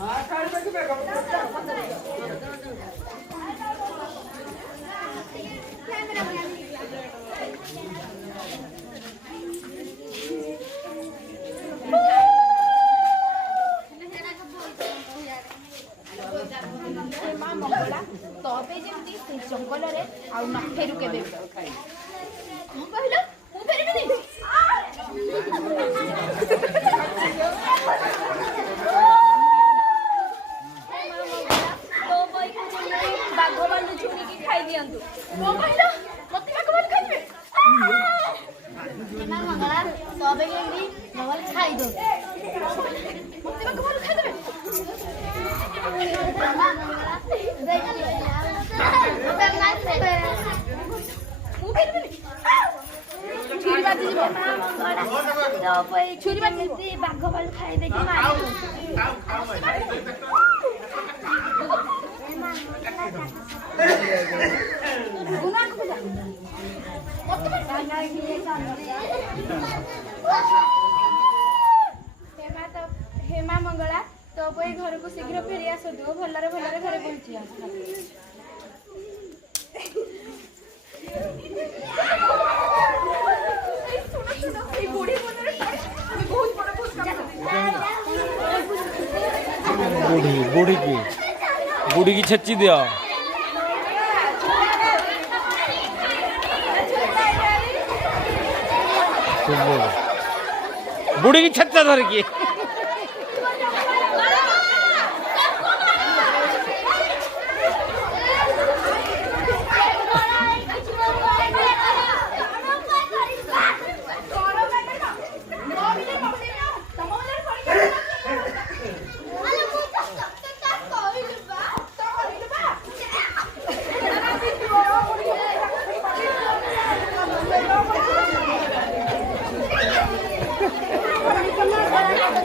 माँ मंगला तबे जमी से जंगल में आउ न फेरु के बाघ बालू छुड़ी खाई दिंतु मंगला तबे जमी मोबाइल खाई दो मत बाघ बालू खाई देबे छुरी बाजी बाघ बालू खाई देखी हेमा मंगला तो घर को शीघ्र फेरी आस भलरे भलरे घरे पहुंची आस बुढ़ी की छच्ची दिया बुढ़ी की छच्चा धर की